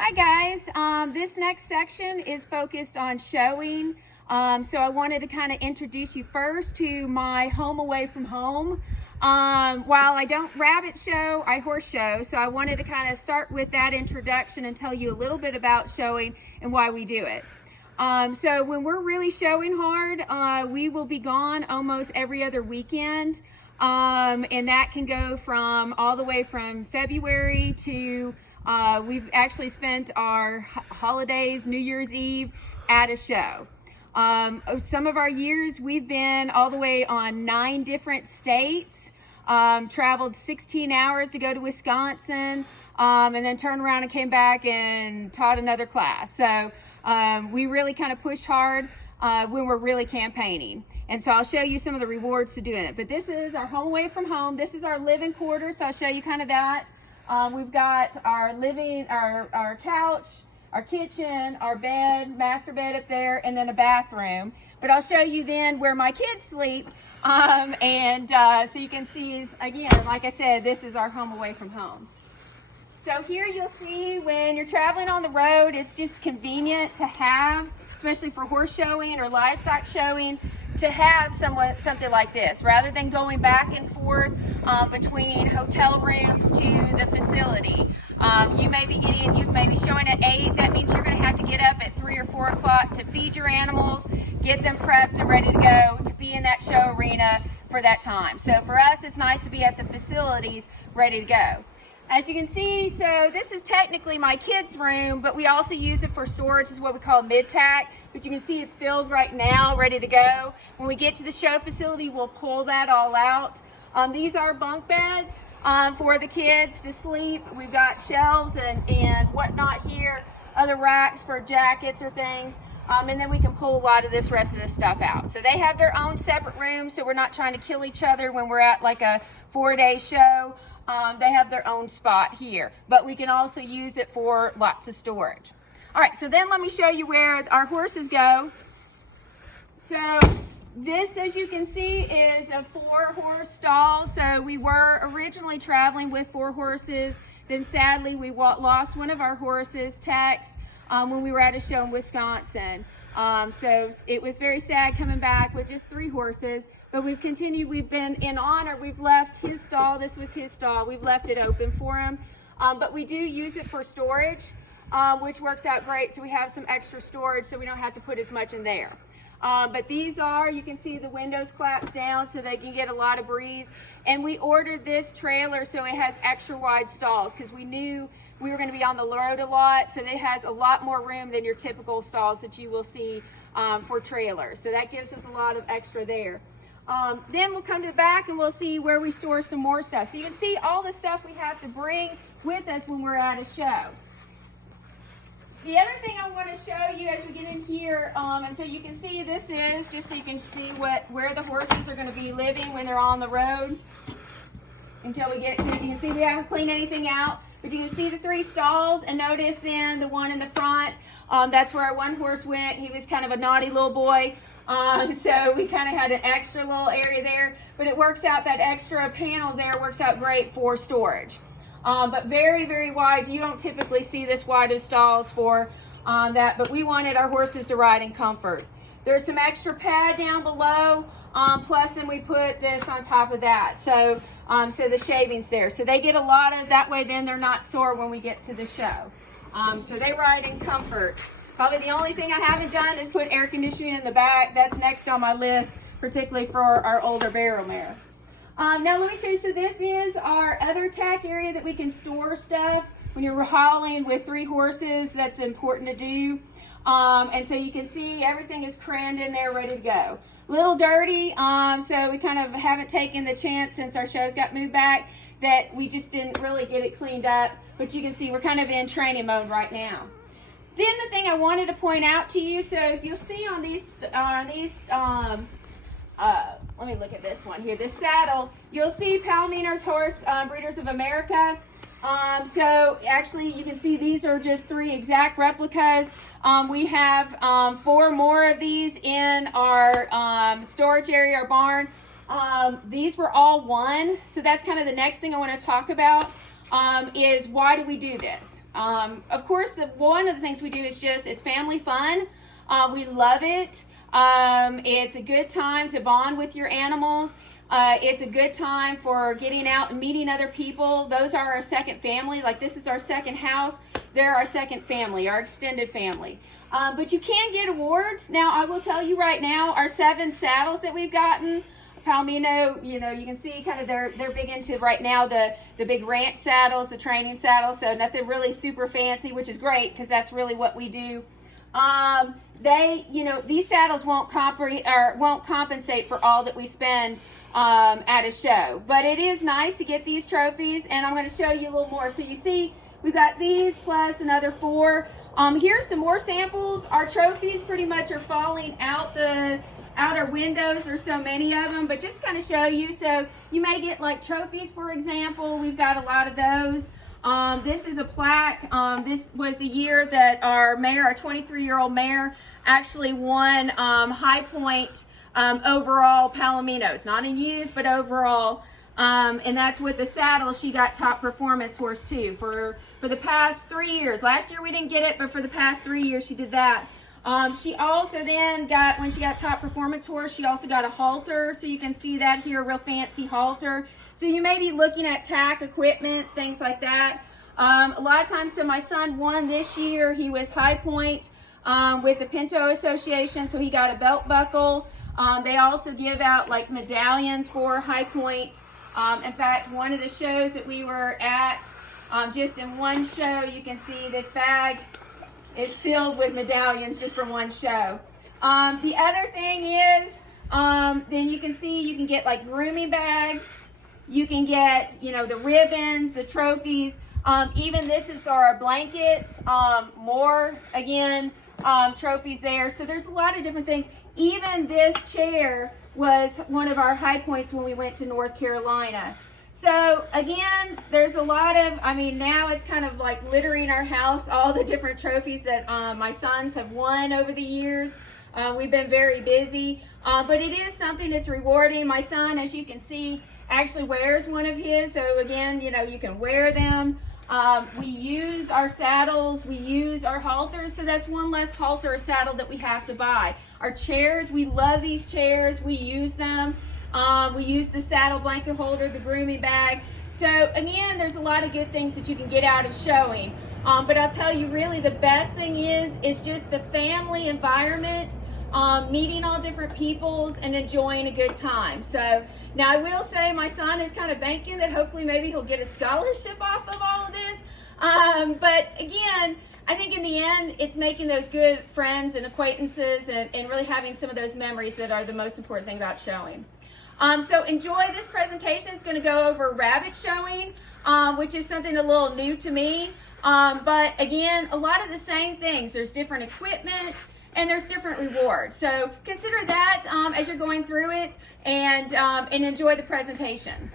Hi guys, this next section is focused on showing. So I wanted to kind of introduce you first to my home away from home. While I don't rabbit show, I horse show. So I wanted to kind of start with that introduction and tell you a little bit about showing and why we do it. So when we're really showing hard, we will be gone almost every other weekend. And that can go from all the way from February to we've actually spent our holidays, New Year's Eve, at a show. Some of our years we've been all the way on 9 different states, traveled 16 hours to go to Wisconsin, and then turned around and came back and taught another class. So we really kind of push hard when we're really campaigning. And so I'll show you some of the rewards to doing it. But this is our home away from home. This is our living quarters, so I'll show you kind of that. We've got our our couch, our kitchen, our bed, master bed up there, and then a bathroom. But I'll show you then where my kids sleep. So you can see, again, like I said, this is our home away from home. So here you'll see when you're traveling on the road, it's just convenient to have, especially for horse showing or livestock showing, to have something like this, rather than going back and forth between hotel rooms to the facility. You may be showing at 8. That means you're going to have to get up at 3 or 4 o'clock to feed your animals, get them prepped and ready to go to be in that show arena for that time. So for us, it's nice to be at the facilities ready to go. As you can see, so this is technically my kids' room, but we also use it for storage. This is what we call mid-tack. But you can see it's filled right now, ready to go. When we get to the show facility, we'll pull that all out. These are bunk beds for the kids to sleep. We've got shelves and whatnot here, other racks for jackets or things. And then we can pull a lot of this rest of this stuff out. So they have their own separate rooms, so we're not trying to kill each other when we're at like a 4-day show. They have their own spot here, but we can also use it for lots of storage. All right, so then let me show you where our horses go. So this, as you can see, is a 4-horse stall. So we were originally traveling with 4 horses. Then sadly, we lost one of our horses, Tex, when we were at a show in Wisconsin. So it was very sad coming back with just 3 horses, but we've continued. We've been in honor. We've left his stall. This was his stall. We've left it open for him, but we do use it for storage, which works out great. So we have some extra storage, so we don't have to put as much in there. But these are, you can see the windows collapse down so they can get a lot of breeze. And we ordered this trailer so it has extra wide stalls because we knew we were going to be on the road a lot, so it has a lot more room than your typical stalls that you will see for trailers. So that gives us a lot of extra there. Then we'll come to the back and we'll see where we store some more stuff. So you can see all the stuff we have to bring with us when we're at a show. The other thing I want to show you as we get in here, and so you can see this is, just so you can see where the horses are going to be living when they're on the road until we get to, you can see we haven't cleaned anything out. But you can see the 3 stalls, and notice then the one in the front, that's where our one horse went. He was kind of a naughty little boy, so we kind of had an extra little area there. But it works out, that extra panel there works out great for storage. But very, very wide. You don't typically see this wide of stalls for that, but we wanted our horses to ride in comfort. There's some extra pad down below, plus then we put this on top of that. So the shavings there. So they get a lot of, that way then they're not sore when we get to the show. So they ride in comfort. Probably the only thing I haven't done is put air conditioning in the back. That's next on my list, particularly for our older barrel mare. Now let me show you, so this is our other tack area that we can store stuff. When you're hauling with 3 horses, that's important to do. And so you can see everything is crammed in there, ready to go. A little dirty, so we kind of haven't taken the chance since our shows got moved back that we just didn't really get it cleaned up. But you can see we're kind of in training mode right now. Then the thing I wanted to point out to you, so if you'll see on let me look at this one here, this saddle, you'll see Palomino's Horse Breeders of America. So actually you can see these are just 3 exact replicas. We have 4 more of these in our storage area, our barn. These were all one, so that's kind of the next thing I want to talk about, is why do we do this? Of course, one of the things we do is it's family fun. We love it. It's a good time to bond with your animals. It's a good time for getting out and meeting other people. Those are our second family. Like, this is our second house. They're our second family, our extended family. But you can get awards. Now, I will tell you right now, our 7 saddles that we've gotten, Palomino, you can see kind of they're big into right now the big ranch saddles, the training saddles. So nothing really super fancy, which is great because that's really what we do. These saddles won't compensate for all that we spend at a show, but it is nice to get these trophies, and I'm going to show you a little more. So you see we've got these plus another 4. Here's some more samples. Our trophies pretty much are falling out our windows. There's so many of them, but just kind of show you. So you may get like trophies, for example. We've got a lot of those. This is a plaque. This was the year that our 23-year-old mare, actually won High Point overall Palominos, not in youth, but overall. And that's with the saddle. She got top performance horse too for the past 3 years. Last year we didn't get it, but for the past 3 years she did that. She also then got, when she got top performance horse, she also got a halter. So you can see that here, real fancy halter. So you may be looking at tack equipment, things like that. A lot of times, so my son won this year. He was High Point with the Pinto Association, so he got a belt buckle. They also give out like medallions for High Point. In fact, one of the shows that we were at, just in one show, you can see this bag is filled with medallions just from one show. The other thing is, then you can see you can get like grooming bags. You can get, the ribbons, the trophies. Even this is for our blankets. More, again, trophies there. So there's a lot of different things. Even this chair was one of our high points when we went to North Carolina. So again, there's a lot of, now it's kind of like littering our house, all the different trophies that my sons have won over the years. We've been very busy, but it is something that's rewarding. My son, as you can see, actually wears one of his. So again, you can wear them. We use our saddles, we use our halters, so that's one less halter or saddle that we have to buy. Our chairs, we love these chairs, we use them. We use the saddle blanket holder, the grooming bag. So again, there's a lot of good things that you can get out of showing. But I'll tell you, really the best thing is just the family environment, meeting all different peoples and enjoying a good time. So now I will say my son is kind of banking that hopefully maybe he'll get a scholarship off of all of this. But again, I think in the end, it's making those good friends and acquaintances and really having some of those memories that are the most important thing about showing. So enjoy this presentation. It's going to go over rabbit showing, which is something a little new to me. But again, a lot of the same things. There's different equipment and there's different rewards. So consider that as you're going through it and enjoy the presentation.